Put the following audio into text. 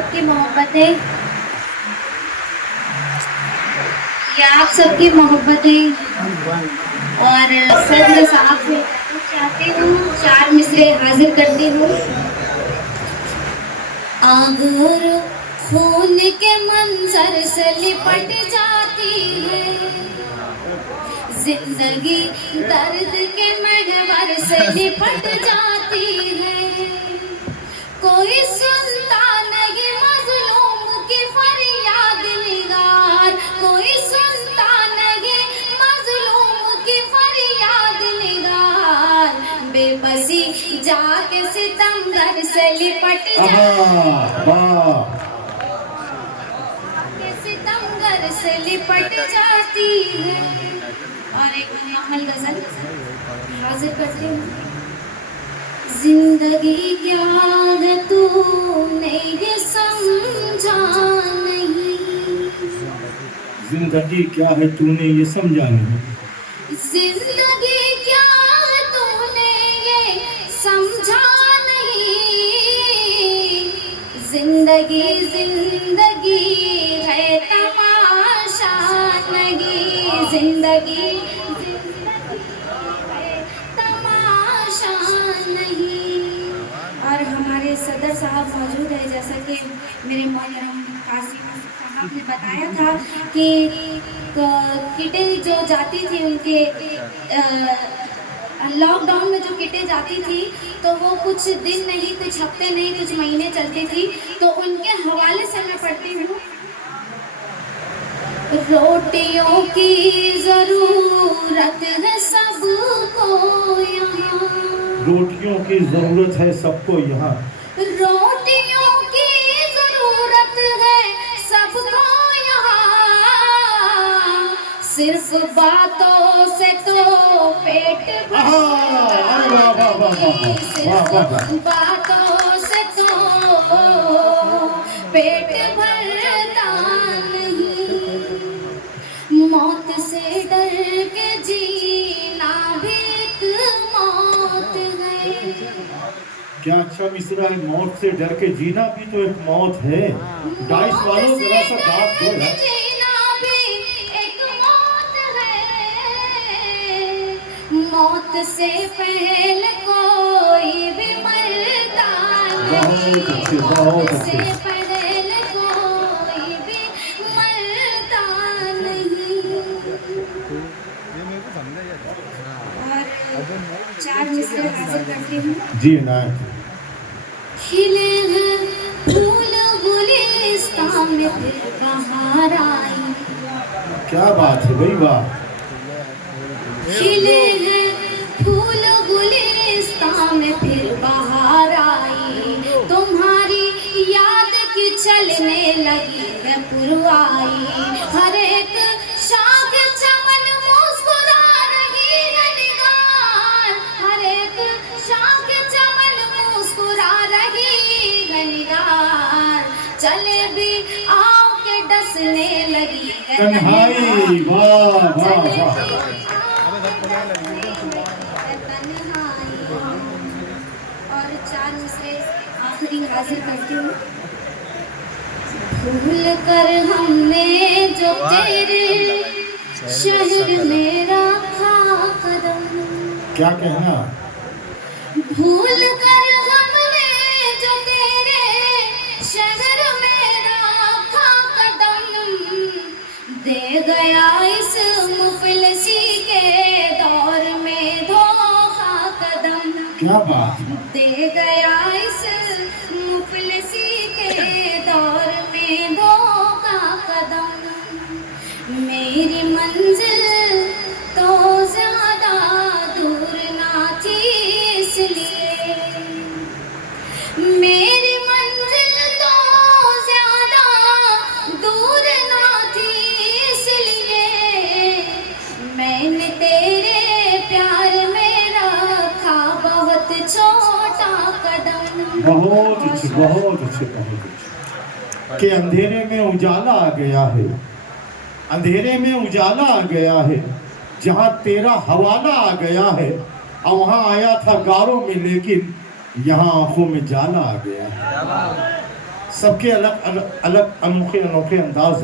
सबकी मोहब्बत है, ये आप सबकी मोहब्बत है। और सदर साहब से चाहती हूँ, 4 मिसरे हाजिर करती हूँ। आग और खून के मंजर से लिपट जाती है, जिंदगी दर्द के महवर से लिपट जाती है। कोई सुनता नहीं मजलूम की फरियाद निगार, कोई सुनता नहीं मजलूम की फरियाद निगार। बेबसी जाके सितमगर से लिपट सितमगर से लिपट जाती है। और एक मुकम्मल गजल हाजिर करती हूँ। जिंदगी क्या है तूने ये समझा नहीं, जिंदगी क्या है तूने ये समझा नहीं, जिंदगी क्या है तूने ये समझा नहीं। जिंदगी जिंदगी है तमाशा नहीं, जिंदगी और हमारे सदर साहब मौजूद है। जैसा कि मेरे मोहतरम कासिम साहब ने बताया था कि किटें जो जाती थी उनके लॉकडाउन में जो किटें जाती थी तो वो कुछ दिन नहीं, कुछ हफ्ते नहीं, कुछ महीने चलती थी। तो उनके हवाले से मैं पढ़ती हूँ। रोटियों की जरूरत है सबको यहाँ, रोटियों की जरूरत है सबको यहाँ, रोटियों की जरूरत है सबको यहाँ। सिर्फ बातों से तो पेट सिर्फ बातों से तो पेट भरता नहीं। मौत से डर के जीना भी एक मौत है। क्या अच्छा मिसरा है, मौत से डर के जीना भी तो एक मौत है। डाइस वालों जरा सा दाब दो यार। जीना भी एक मौत है, मौत से पहले कोई भी मरता नहीं, बहुत मौत से अच्छे। पहले कोई भी मरता नहीं। और 4 मिसरे हाजिर करती हूँ। जी नायक, खिले हैं फूल गुलिस्तान में फिर बहार आई, क्या बात है भाई, वाह। खिले हैं फूल गुलिस्तान में फिर बहार आई। तुम्हारी याद की चलने लगी है पुरवाई, हर एक शाख चमन मुस्कुरा रही है निगार, हर एक शाख चमन मुस्कुरा रही है निगार। चले भी आओ के डसने लगी है तन्हाई, वाह वाह वाह। और 4 मिसरे आखिरी हाजिर करती हूँ। भूल कर हमने जो तेरे शहर में रखा कदम, क्या कहना, भूल कर हमने जो तेरे शहर में रखा कदम। दे गया इस मुफलिसी के दौर में धोखा कदम, क्या बात, दे गया इस मुफलिसी के दौर में धोखा कदम। मेरी मंजिल तो ज्यादा दूर ना थी इसलिए, मेरी मंजिल तो ज्यादा दूर ना थी इसलिए। मैंने तेरे प्यार में रखा बहुत छोटा कदम। बहुत अच्छे, बहुत अच्छे, बहुत अच्छे। कि अंधेरे में उजाला आ गया है, अंधेरे में उजाला आ गया है, जहाँ तेरा हवाला आ गया है। और वहाँ आया था गारों में, लेकिन यहाँ आंखों में जाला आ गया है। सबके अलग अलग अलग अनोखे अनोखे अंदाज